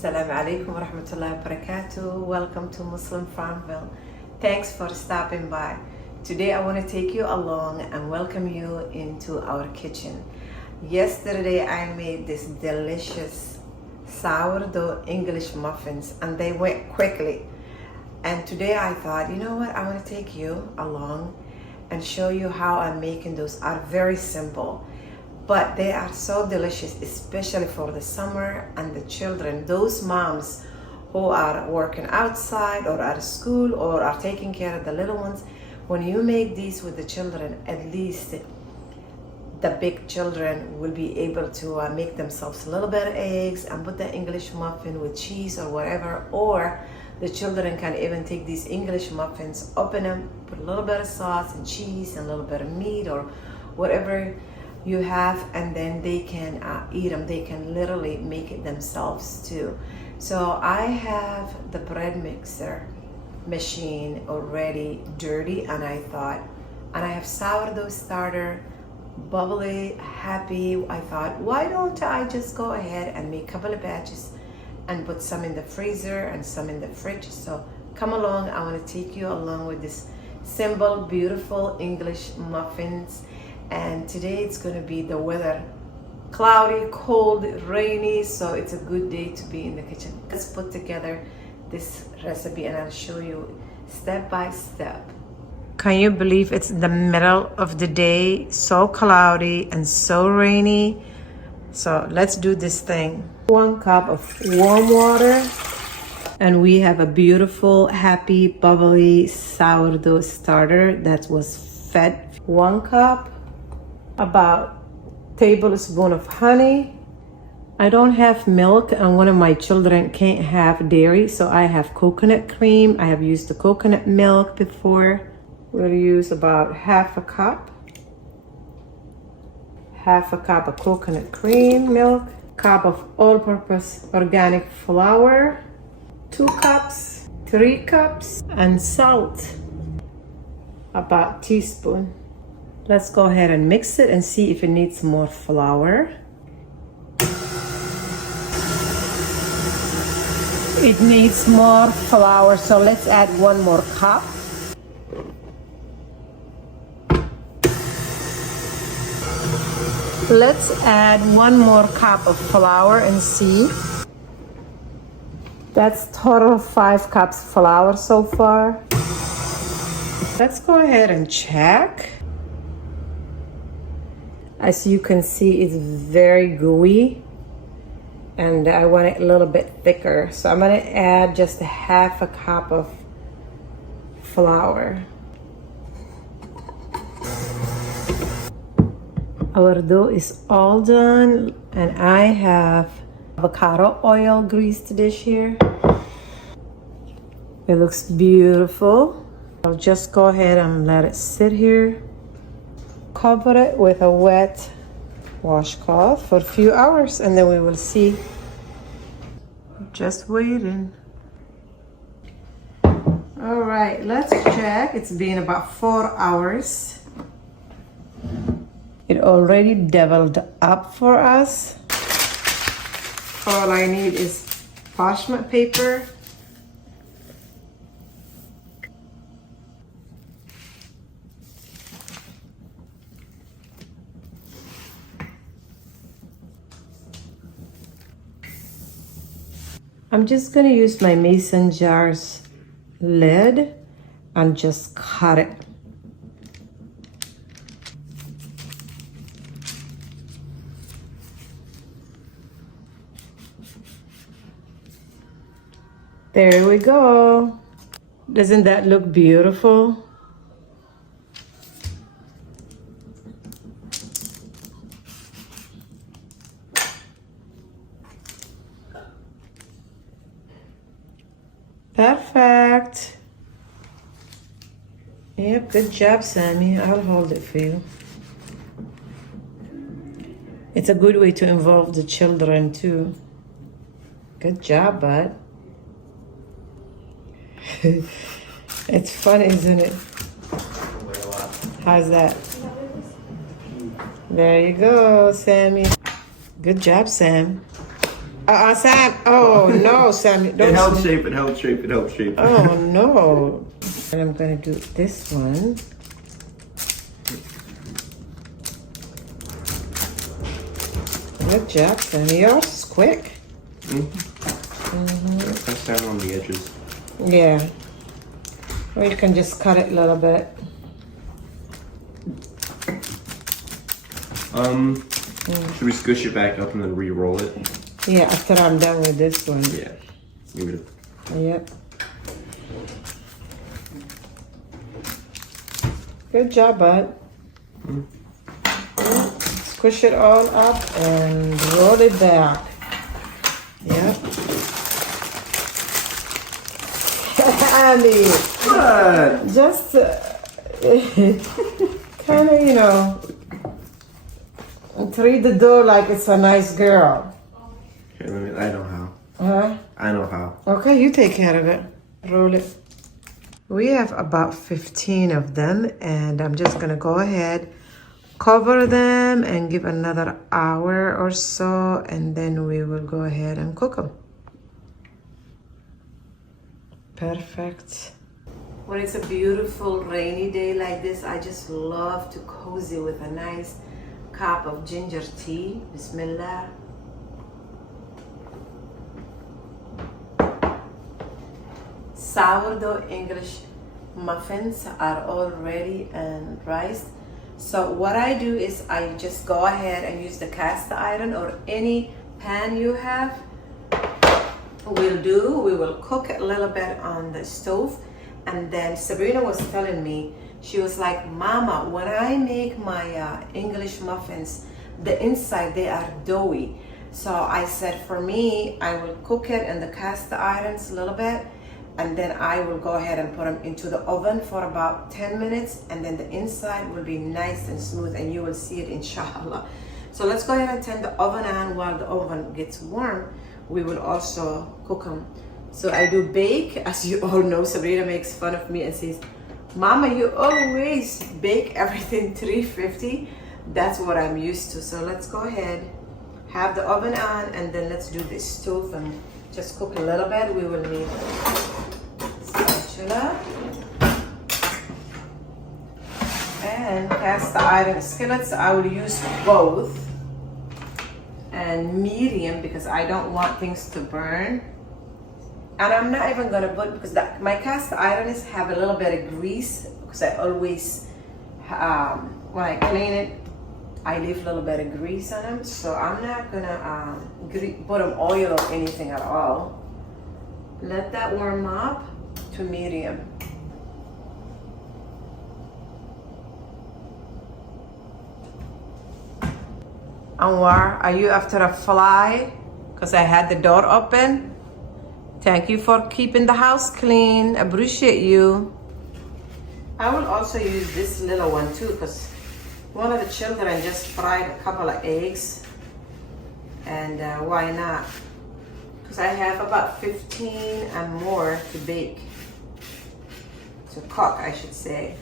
Assalamu alaikum wa rahmatullahi wa barakatuh. Welcome to Muslim Farmville. Thanks for stopping by. Today I want to take you along and welcome you into our kitchen. Yesterday I made this delicious sourdough English muffins and they went quickly. And today I thought, you know what, I want to take you along and show you how I'm making those. Are very simple, but they are so delicious, especially for the summer and the children. Those moms who are working outside or at school or are taking care of the little ones, when you make these with the children, at least the big children will be able to make themselves a little bit of eggs and put the English muffin with cheese or whatever, or the children can even take these English muffins, open them, put a little bit of sauce and cheese and a little bit of meat or whatever you have, and then they can eat them. They can literally make it themselves too. So I have the bread mixer machine already dirty, and I have sourdough starter, bubbly, happy. I thought, why don't I just go ahead and make a couple of batches and put some in the freezer and some in the fridge. So come along, I want to take you along with this simple, beautiful English muffins. And today it's going to be the weather cloudy, cold, rainy, so it's a good day to be in the kitchen. Let's put together this recipe and I'll show you step by step. Can you believe it's the middle of the day, so cloudy and so rainy? So let's do this thing. 1 cup of warm water, and we have a beautiful, happy, bubbly sourdough starter that was fed. 1 cup, about tablespoon of honey. I don't have milk and one of my children can't have dairy, so I have coconut cream. I have used the coconut milk before. We'll use about half a cup of coconut cream milk, cup of all-purpose organic flour, 2 cups, 3 cups, and salt, about teaspoon. Let's go ahead and mix it and see if it needs more flour. It needs more flour, so let's add 1 more cup. Let's add 1 more cup of flour and see. That's total 5 cups flour so far. Let's go ahead and check. As you can see, it's very gooey and I want it a little bit thicker. So I'm gonna add just half a cup of flour. Our dough is all done, and I have avocado oil greased dish here. It looks beautiful. I'll just go ahead and let it sit here. Cover it with a wet washcloth for a few hours, and then we will see. Just waiting. All right, let's check. It's been about 4 hours. It already developed up for us. All I need is parchment paper. I'm just gonna use my mason jar's lid and just cut it. There we go. Doesn't that look beautiful? Perfect. Yep, good job, Sammy. I'll hold it for you. It's a good way to involve the children too. Good job, bud. It's fun, isn't it? How's that? There you go, Sammy. Good job, Sam. Sam. Oh no, Sam. It helps shape. It helps shape. It helps shape. Oh no. And I'm gonna do this one. Good job, Sammy. Yours is quick. Press down on the edges. Yeah. Or you can just cut it a little bit. Should we squish it back up and then re-roll it? Yeah, after I'm done with this one. Yeah. Give it Yep. Good job, bud. Squish it all up and roll it back. Yep. Andy, What? just kind of, you know, treat the dough like it's a nice girl. Okay, I know how. Huh? I know how. Okay, you take care of it. Roll it. We have about 15 of them, and I'm just gonna go ahead, cover them, and give another hour or so, and then we will go ahead and cook them. Perfect. When it's a beautiful rainy day like this, I just love to cozy with a nice cup of ginger tea. Bismillah. Sourdough English muffins are all ready and riced. So what I do is I just go ahead and use the cast iron or any pan you have. We will cook it a little bit on the stove. And then Sabrina was telling me, she was like, Mama, when I make my English muffins, the inside they are doughy. So I said, for me, I will cook it in the cast irons a little bit, and then I will go ahead and put them into the oven for about 10 minutes, and then the inside will be nice and smooth, and you will see it, inshallah. So let's go ahead and turn the oven on. While the oven gets warm, we will also cook them. So I do bake. As you all know, Sabrina makes fun of me and says, Mama, you always bake everything 350. That's what I'm used to. So let's go ahead, have the oven on, and then let's do the stove and just cook a little bit. We will need spatula and cast iron skillets. I will use both, and medium because I don't want things to burn. And I'm not even gonna put, because my cast irons have a little bit of grease, because I always, when I clean it, I leave a little bit of grease on them. So I'm not gonna put them oil or anything at all. Let that warm up to medium. Anwar, are you after a fly? Because I had the door open. Thank you for keeping the house clean. Appreciate you. I will also use this little one too, because one of the children just fried a couple of eggs. And why not? Because I have about 15 and more to bake. To cook, I should say.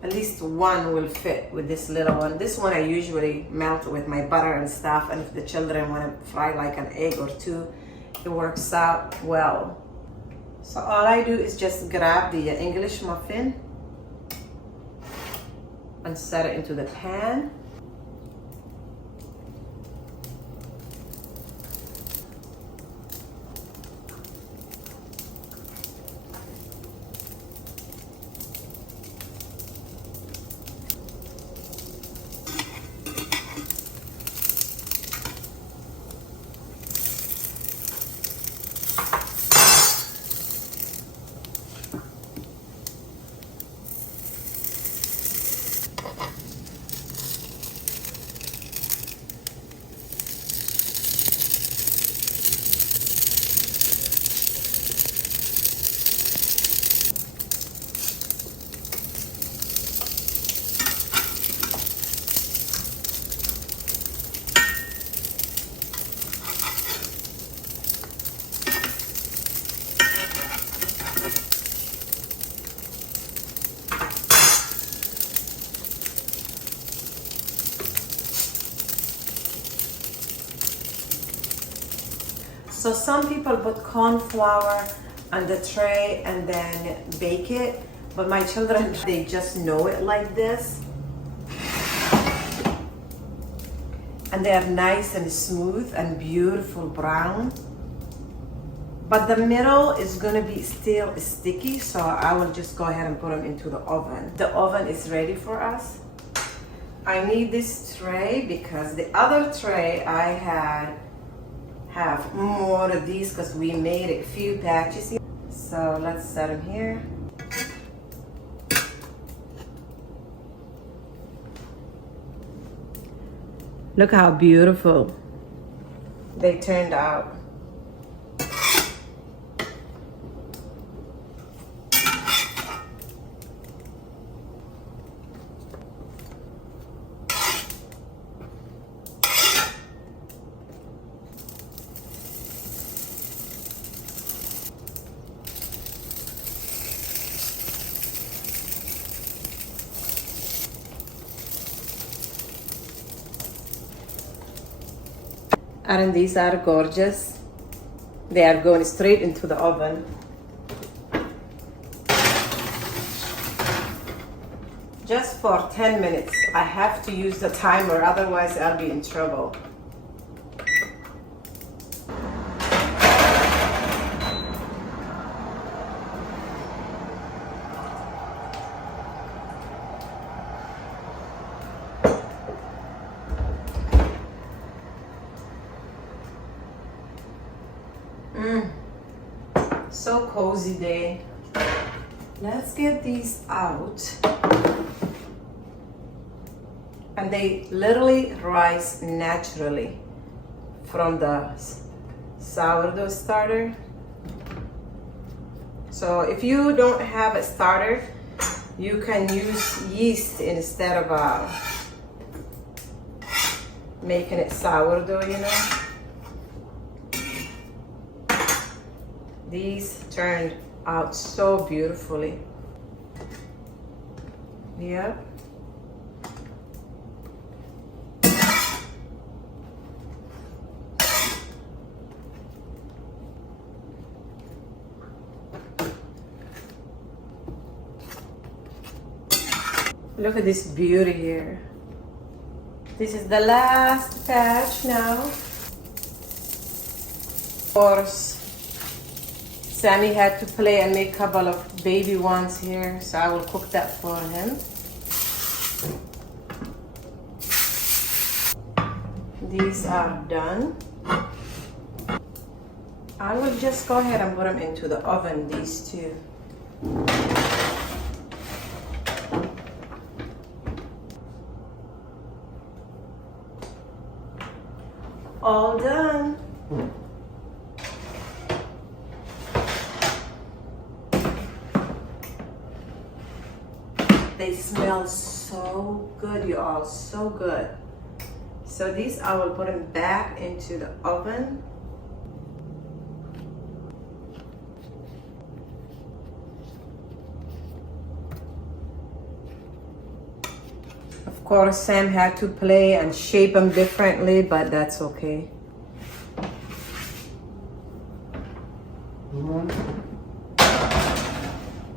At least one will fit with this little one. This one I usually melt with my butter and stuff, and if the children want to fry like an egg or two, it works out well. So all I do is just grab the English muffin and set it into the pan. So some people put corn flour on the tray and then bake it, but my children, they just know it like this. And they are nice and smooth and beautiful brown. But the middle is gonna be still sticky, so I will just go ahead and put them into the oven. The oven is ready for us. I need this tray because the other tray I have more of these because we made a few batches. So let's set them here. Look how beautiful they turned out. Aren't these are gorgeous? They are going straight into the oven. Just for 10 minutes. I have to use the timer, otherwise I'll be in trouble. So cozy day. Let's get these out. And they literally rise naturally from the sourdough starter. So if you don't have a starter, you can use yeast instead of making it sourdough, you know. These turned out so beautifully. Yep. Look at this beauty here. This is the last batch now. Of course, Sammy had to play and make a couple of baby ones here, so I will cook that for him. These are done. I will just go ahead and put them into the oven, these two. All done. They smell so good, you all, so good. So these I will put them back into the oven. Of course, Sam had to play and shape them differently, but that's okay.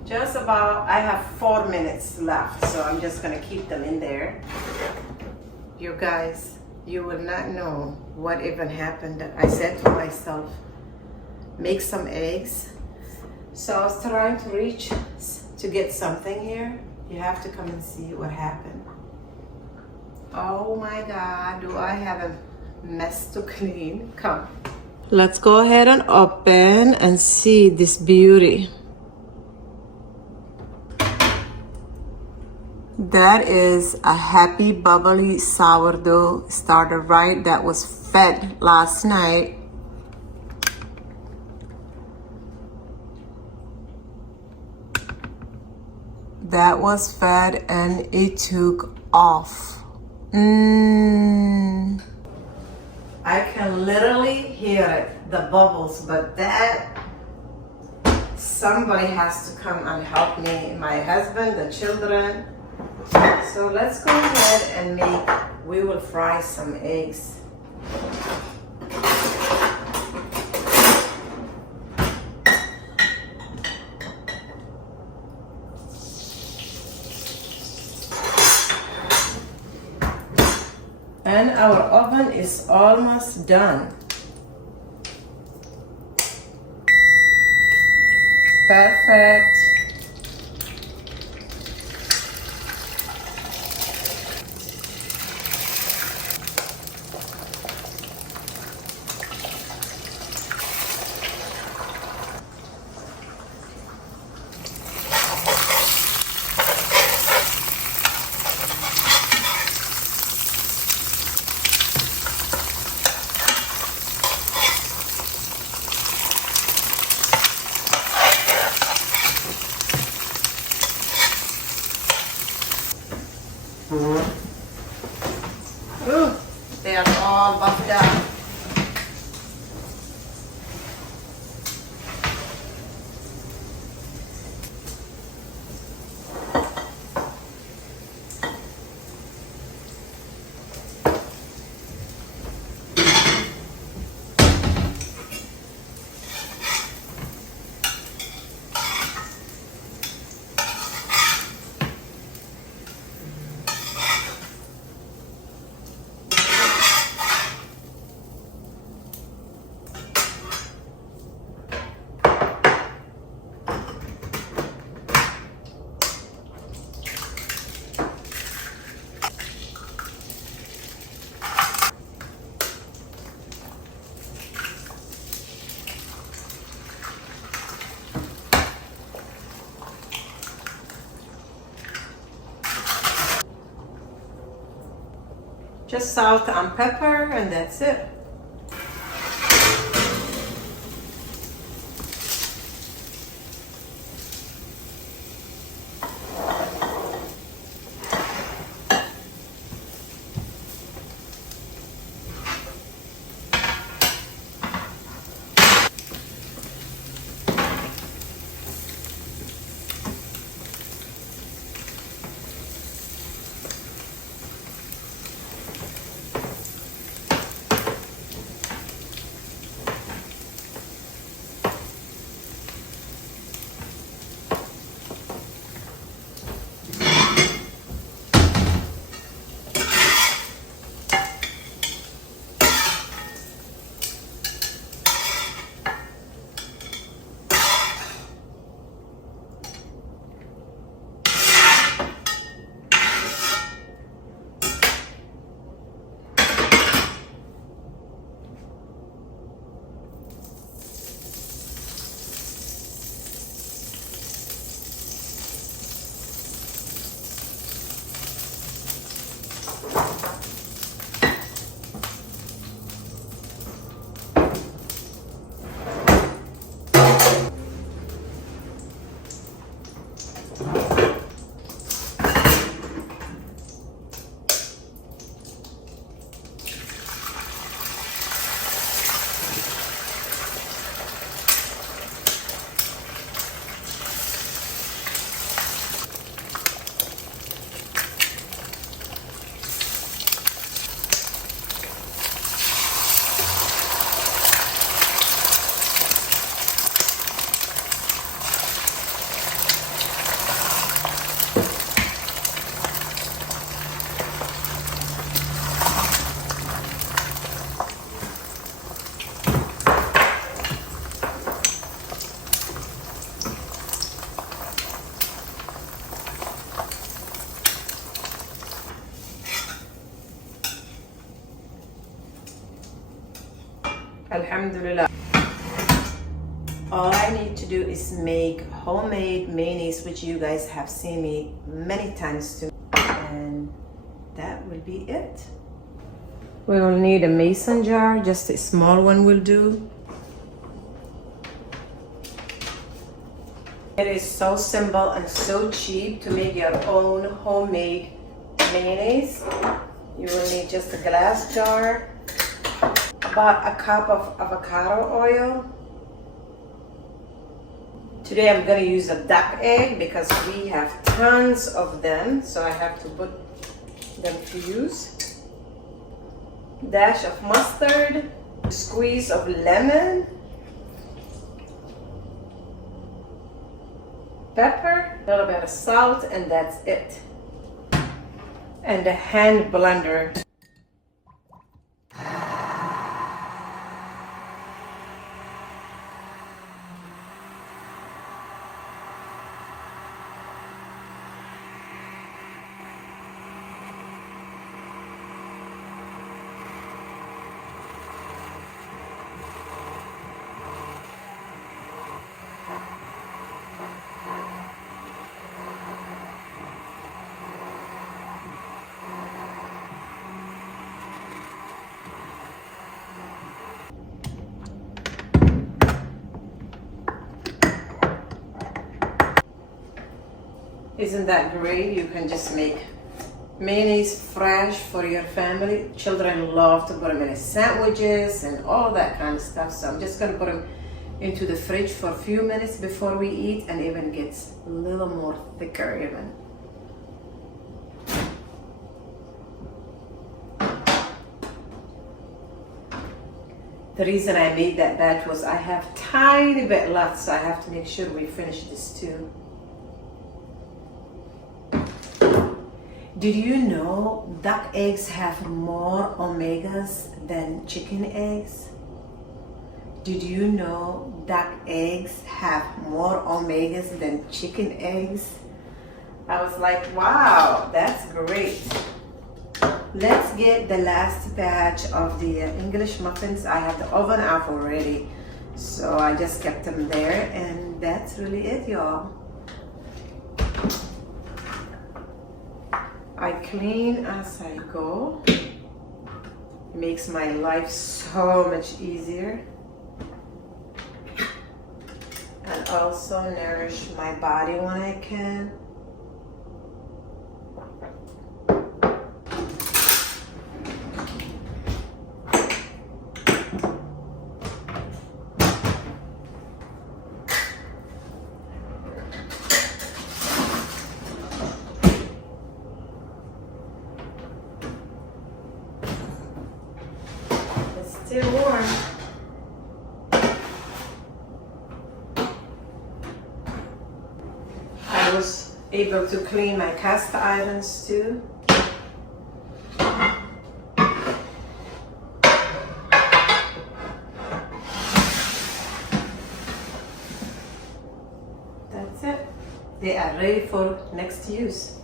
Just about, I have 4 minutes left, so I'm just gonna keep them in there. You guys, you will not know what even happened. I said to myself, make some eggs. So I was trying to reach to get something here. You have to come and see what happened. Oh my God, do I have a mess to clean? Come. Let's go ahead and open and see this beauty. That is a happy bubbly sourdough starter, right? That was fed last night. That was fed and it took off. I can literally hear it, the bubbles, but that somebody has to come and help me, my husband, the children. So let's go ahead and we will fry some eggs. And our oven is almost done. Perfect. Ooh, they are all buffed up. Just salt and pepper, and that's it. Alhamdulillah. All I need to do is make homemade mayonnaise, which you guys have seen me many times to, and that will be it. We will need a mason jar, just a small one will do. It is so simple and so cheap to make your own homemade mayonnaise. You will need just a glass jar, about a cup of avocado oil. Today I'm going to use a duck egg because we have tons of them, so I have to put them to use. Dash of mustard, squeeze of lemon, pepper, a little bit of salt, and that's it. And a hand blender. Isn't that great? You can just make mayonnaise fresh for your family. Children love to put them in sandwiches and all that kind of stuff. So I'm just gonna put them into the fridge for a few minutes before we eat, and even gets a little more thicker even. The reason I made that batch was I have tiny bit left, so I have to make sure we finish this too. Did you know duck eggs have more omegas than chicken eggs? Did you know duck eggs have more omegas than chicken eggs? I was like, wow, that's great. Let's get the last batch of the English muffins. I have the oven off already, so I just kept them there, and that's really it, y'all. I clean as I go. It makes my life so much easier, and also nourish my body when I can. Still warm. I was able to clean my cast irons too. That's it. They are ready for next use.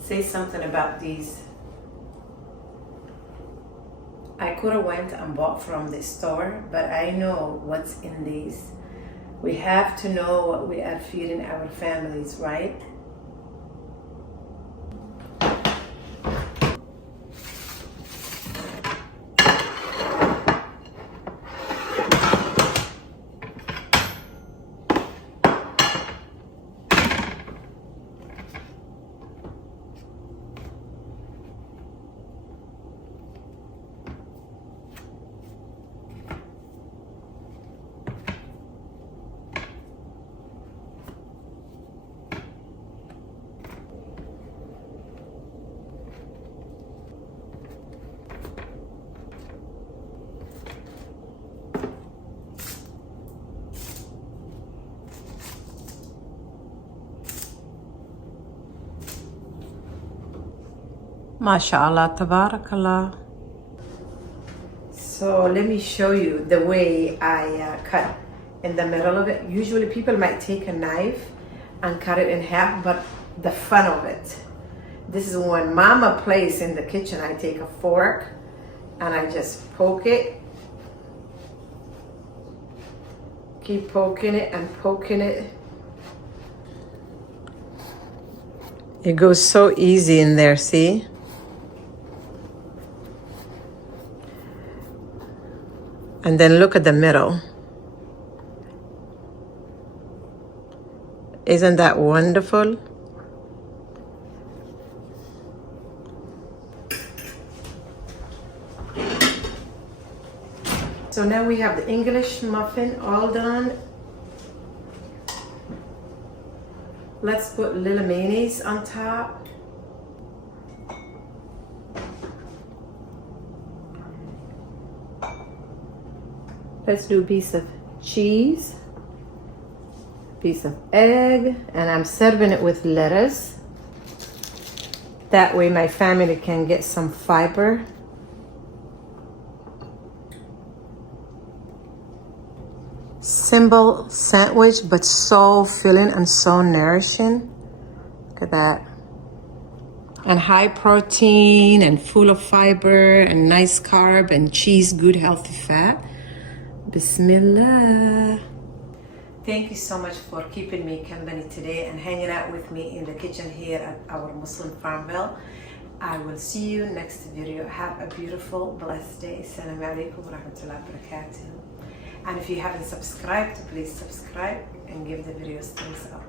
Say something about these. I could have went and bought from the store, but I know what's in these. We have to know what we are feeding our families, right? MashaAllah, tabarakallah. So let me show you the way I cut in the middle of it. Usually people might take a knife and cut it in half, but the fun of it. This is when mama plays in the kitchen. I take a fork and I just poke it. Keep poking it and poking it. It goes so easy in there, see? And then look at the middle. Isn't that wonderful? So now we have the English muffin all done. Let's put a little mayonnaise on top. Let's do a piece of cheese, piece of egg, and I'm serving it with lettuce. That way my family can get some fiber. Simple sandwich, but so filling and so nourishing. Look at that. And high protein and full of fiber and nice carb and cheese, good healthy fat. Bismillah. Thank you so much for keeping me company today and hanging out with me in the kitchen here at our Muslim Farmville. I will see you next video. Have a beautiful, blessed day. Assalamu alaikum wa rahmatullahi wa barakatuh. And if you haven't subscribed, please subscribe and give the videos thumbs up.